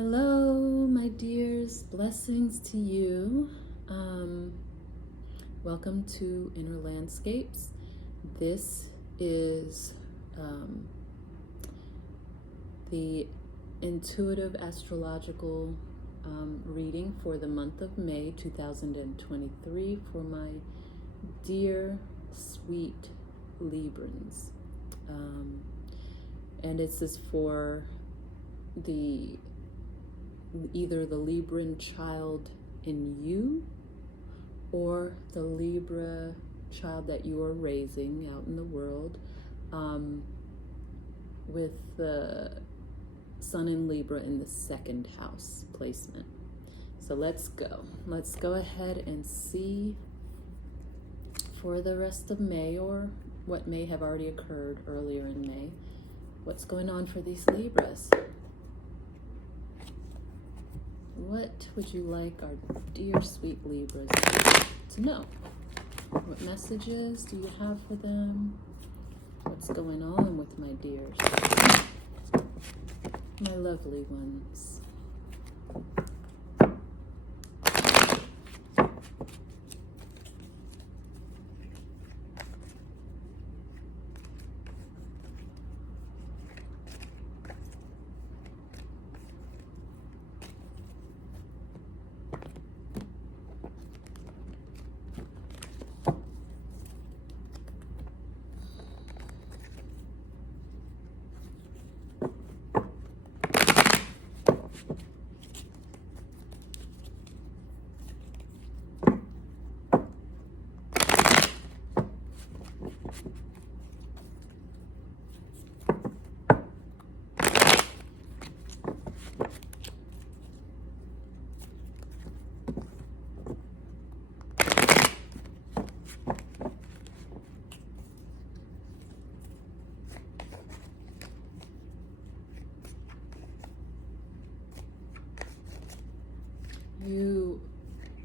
Hello, my dears. Blessings to you. Welcome to Inner Landscapes. This is the intuitive astrological reading for the month of May 2023 for my dear, sweet Librans. And this is for either the Libran child in you or the Libra child that you are raising out in the world, with the Sun in Libra in the second house placement. So let's go ahead and see for the rest of May, or what may have already occurred earlier in May, what's going on for these Libras. What would you like our dear sweet Libras to know? What messages do you have for them? What's going on with my dears? My lovely ones.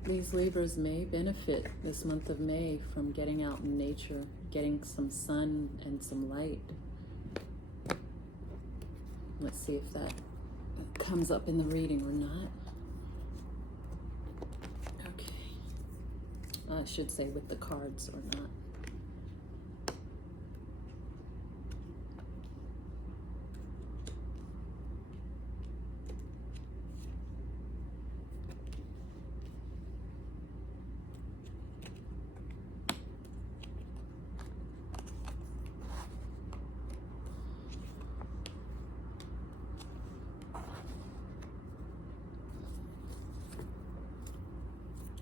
These Libras may benefit this month of May from getting out in nature, getting some sun and some light. Let's see if that comes up in the reading or not. Okay. I should say with the cards or not.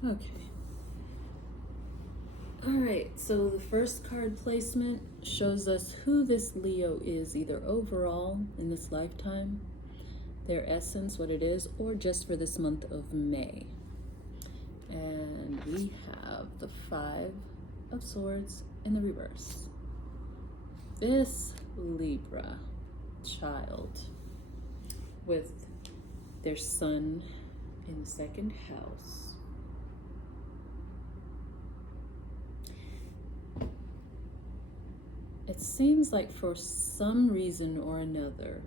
Okay. All right, so the first card placement shows us who this Leo is, either overall in this lifetime, their essence, what it is, or just for this month of May. And we have the Five of Swords in the reverse. This Libra child with their Sun in the second house. It seems like for some reason or another,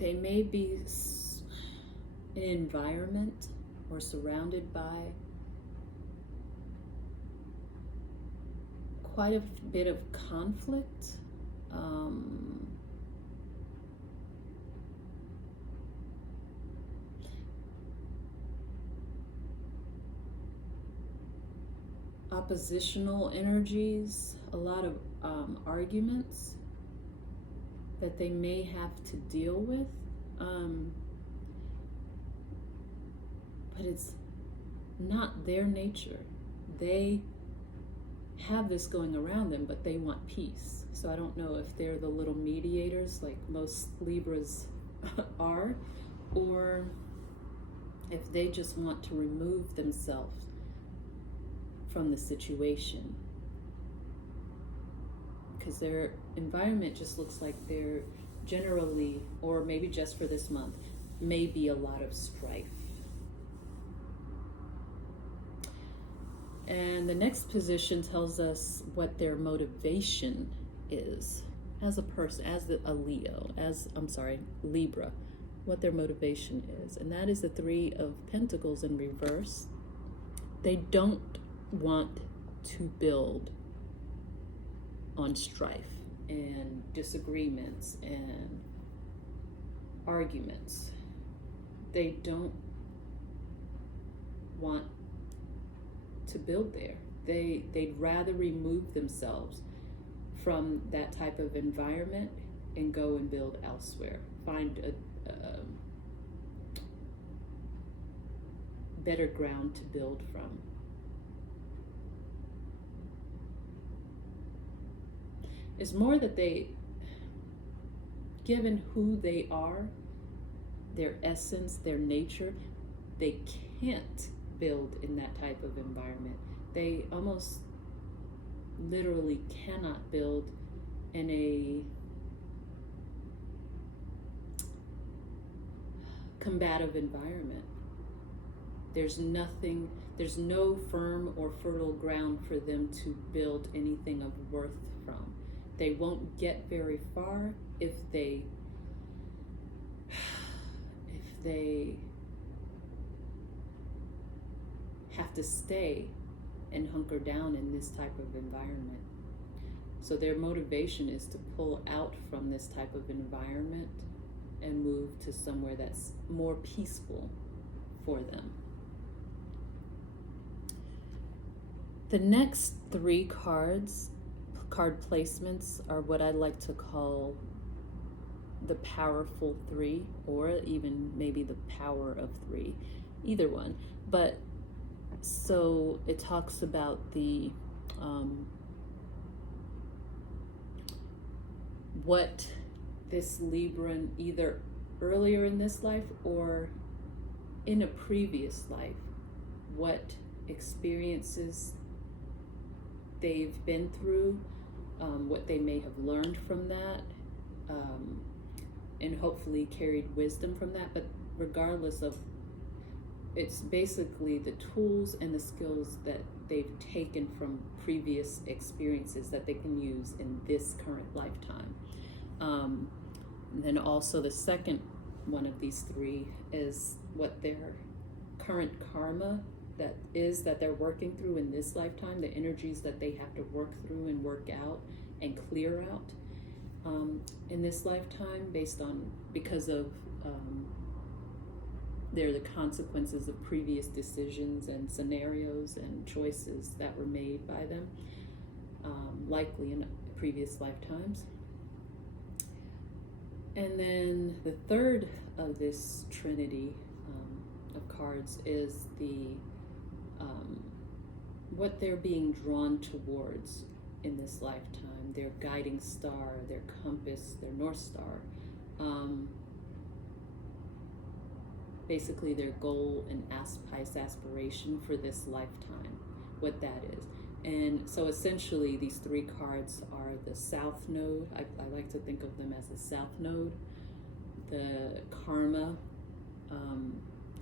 they may be in an environment or surrounded by quite a bit of conflict. Oppositional energies, a lot of arguments that they may have to deal with, but it's not their nature. They have this going around them, but they want peace. So I don't know if they're the little mediators like most Libras are, or if they just want to remove themselves from the situation, because their environment just looks like they're generally, or maybe just for this month, may be a lot of strife. And the next position tells us what their motivation is. as a person, as a Leo, Libra, what their motivation is. And that is the Three of Pentacles in reverse. They don't want to build on strife and disagreements and arguments. They don't want to build there. They'd rather remove themselves from that type of environment and go and build elsewhere. Find a better ground to build from. It's more that they, given who they are, their essence, their nature, they can't build in that type of environment. They almost literally cannot build in a combative environment. There's no firm or fertile ground for them to build anything of worth from. They won't get very far if they have to stay and hunker down in this type of environment. So their motivation is to pull out from this type of environment and move to somewhere that's more peaceful for them. The next three card placements are what I like to call the powerful three, or even maybe the power of three, either one. But so it talks about the what this Libran, either earlier in this life or in a previous life, what experiences they've been through, what they may have learned from that, and hopefully carried wisdom from that. But regardless of, it's basically the tools and the skills that they've taken from previous experiences that they can use in this current lifetime. And then also the second one of these three is what their current karma that they're working through in this lifetime, the energies that they have to work through and work out and clear out in this lifetime, because of they're the consequences of previous decisions and scenarios and choices that were made by them, likely in previous lifetimes. And then the third of this trinity of cards is the what they're being drawn towards in this lifetime, their guiding star, their compass, their North Star. Basically their goal and aspiration for this lifetime, what that is. And so essentially these three cards are the South Node. I like to think of them as the South Node, the Karma,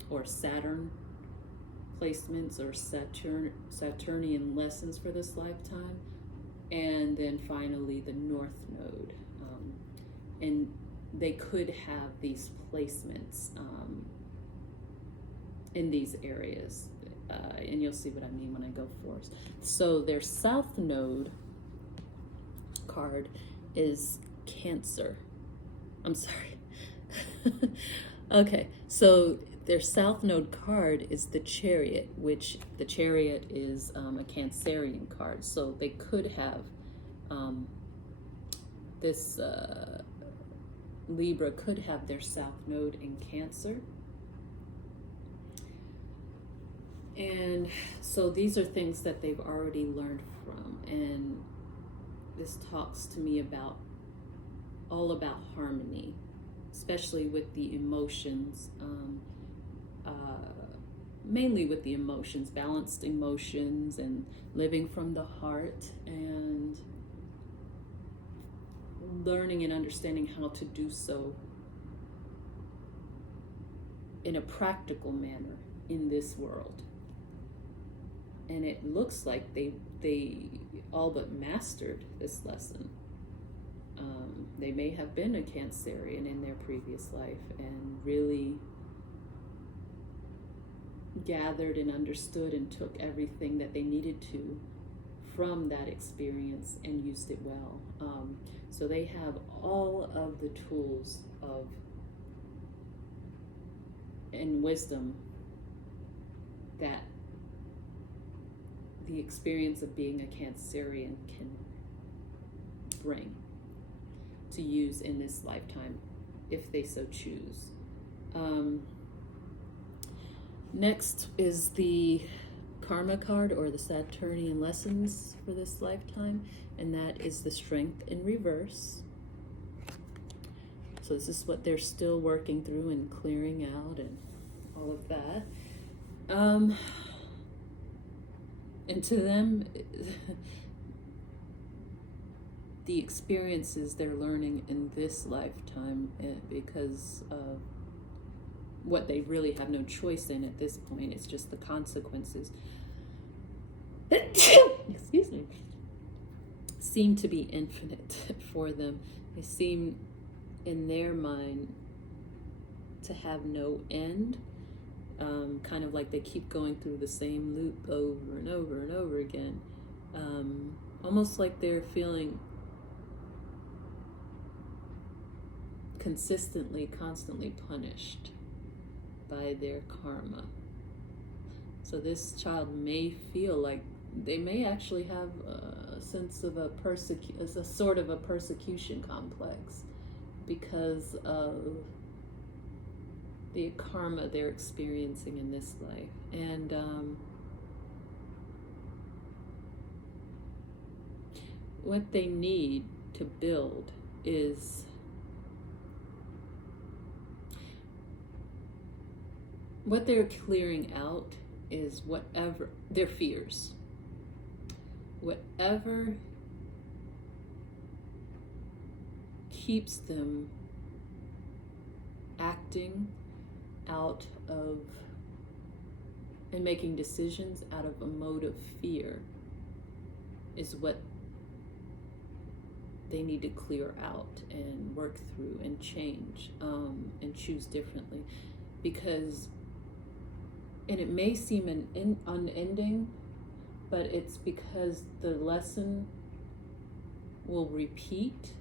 or Saturn placements, or Saturnian lessons for this lifetime, and then finally the North Node. And they could have these placements in these areas, and you'll see what I mean when I go forth. So their South Node card is Cancer. I'm sorry. Okay, so their South Node card is the Chariot, which the Chariot is a Cancerian card. So they could have this Libra could have their South Node in Cancer. And so these are things that they've already learned from. And this talks to me all about harmony, especially with the emotions, mainly with the emotions, balanced emotions, and living from the heart, and learning and understanding how to do so in a practical manner in this world. And it looks like they all but mastered this lesson. They may have been a Cancerian in their previous life and really gathered and understood and took everything that they needed to from that experience and used it well. So they have all of the tools of and wisdom that the experience of being a Cancerian can bring to use in this lifetime if they so choose. Next is the Karma card, or the Saturnian lessons for this lifetime, and that is the Strength in reverse. So this is what they're still working through and clearing out and all of that. And to them, the experiences they're learning in this lifetime, because of what they really have no choice in at this point, it's just the consequences, excuse me, seem to be infinite for them. They seem, in their mind, to have no end. Kind of like they keep going through the same loop over and over and over again. Almost like they're feeling constantly punished by their karma. So this child may feel like they may actually have a sense of a sort of a persecution complex because of the karma they're experiencing in this life. And what they need to build is what they're clearing out is whatever their fears, whatever keeps them acting out of and making decisions out of a mode of fear is what they need to clear out and work through and change, and choose differently. Because, and it may seem unending, but it's because the lesson will repeat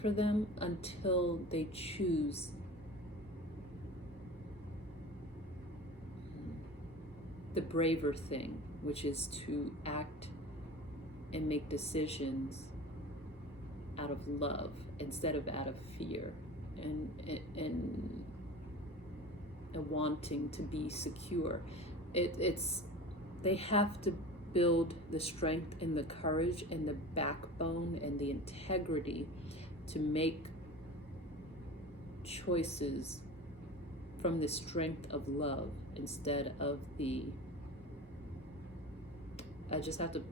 for them until they choose the braver thing, which is to act and make decisions out of love instead of out of fear and wanting to be secure. It's they have to build the strength and the courage and the backbone and the integrity to make choices from the strength of love instead of the, I just have to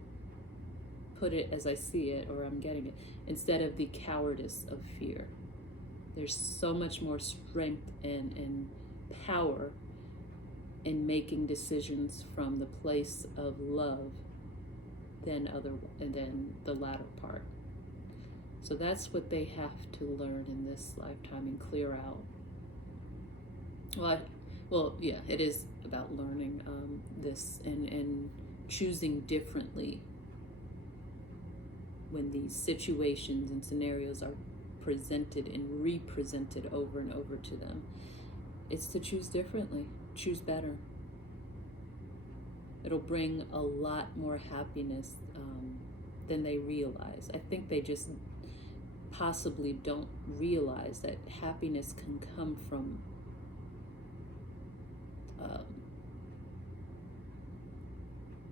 put it as I see it, or I'm getting it, instead of the cowardice of fear. There's so much more strength and power in making decisions from the place of love than the latter part. So that's what they have to learn in this lifetime and clear out. Well, yeah, it is about learning this and choosing differently when these situations and scenarios are presented and represented over and over to them. It's to choose differently, choose better. It'll bring a lot more happiness than they realize. I think they just possibly don't realize that happiness can come from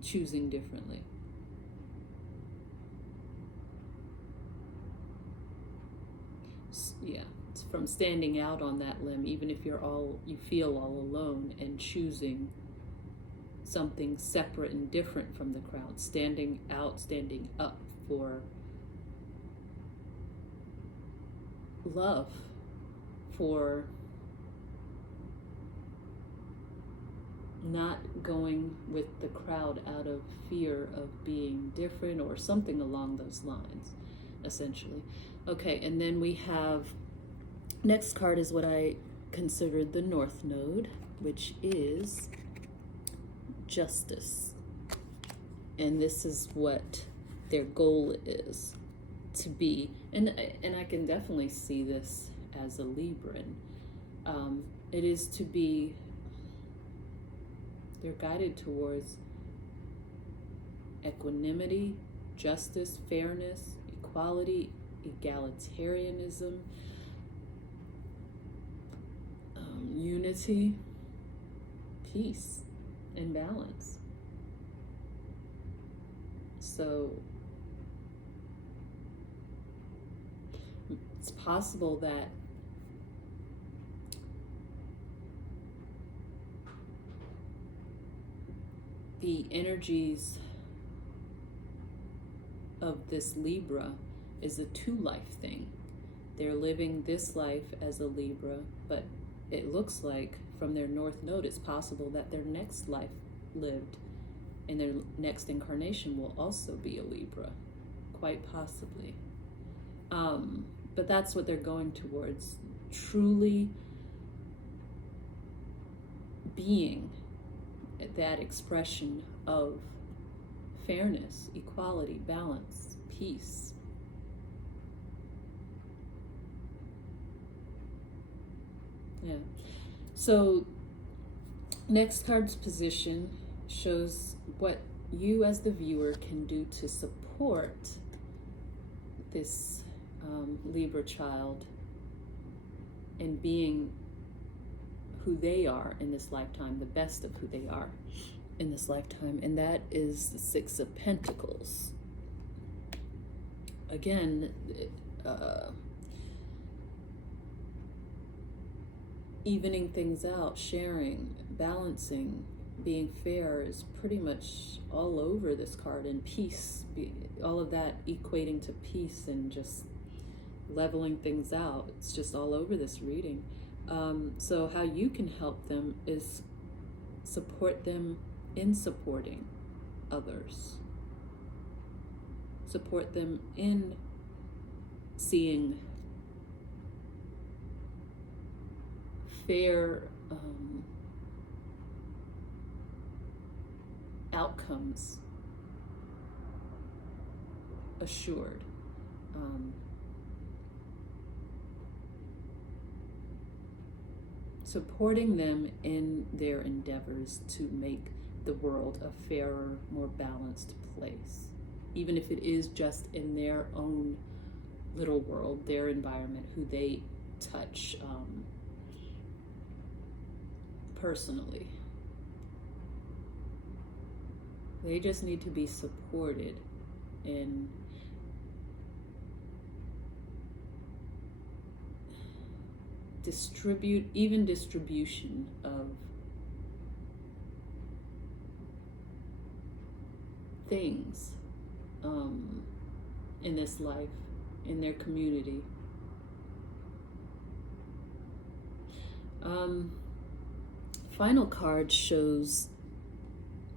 choosing differently. Yeah, it's from standing out on that limb, even if you feel all alone, and choosing something separate and different from the crowd, standing out, standing up for love, for not going with the crowd out of fear of being different or something along those lines, essentially. Okay, and then we have, next card is what I considered the North Node, which is justice. And this is what their goal is, to be, and I can definitely see this as a Libran. It is to be, they're guided towards equanimity, justice, fairness, equality, egalitarianism, unity, peace, and balance. So it's possible that the energies of this Libra is a two-life thing. They're living this life as a Libra, but it looks like from their North Node, it's possible that their next life lived in their next incarnation will also be a Libra, quite possibly. But that's what they're going towards, truly being that expression of fairness, equality, balance, peace. Yeah. So next card's position shows what you as the viewer can do to support this Libra child in being who they are in this lifetime, the best of who they are in this lifetime, and that is the Six of Pentacles. Again, evening things out, sharing, balancing, being fair is pretty much all over this card, and peace, all of that equating to peace and just leveling things out. It's just all over this reading. So how you can help them is support them in supporting others. Support them in seeing fair outcomes assured. Supporting them in their endeavors to make the world a fairer, more balanced place, even if it is just in their own little world, their environment, who they touch personally. They just need to be supported in distribution of things in this life, in their community. Final card shows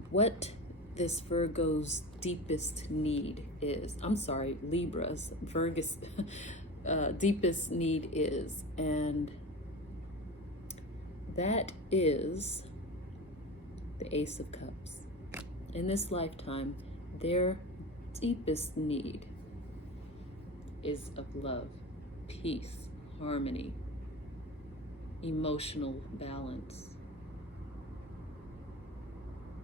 what this Virgo's deepest need is. I'm sorry, Libra's Virgo's deepest need is, and that is the Ace of Cups. In this lifetime, their deepest need is of love, peace, harmony, emotional balance,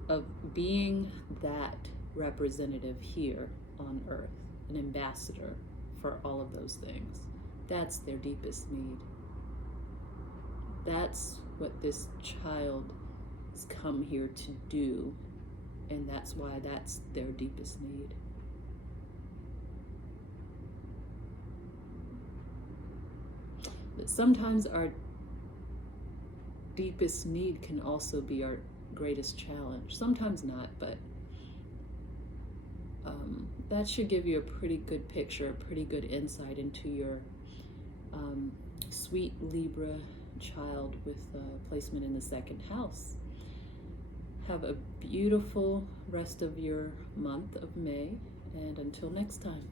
of being that representative here on earth, an ambassador for all of those things. That's their deepest need. That's what this child has come here to do, and that's why that's their deepest need. But sometimes our deepest need can also be our greatest challenge. Sometimes not, but that should give you a pretty good picture, a pretty good insight into your sweet Libra child with placement in the second house. Have a beautiful rest of your month of May, and until next time.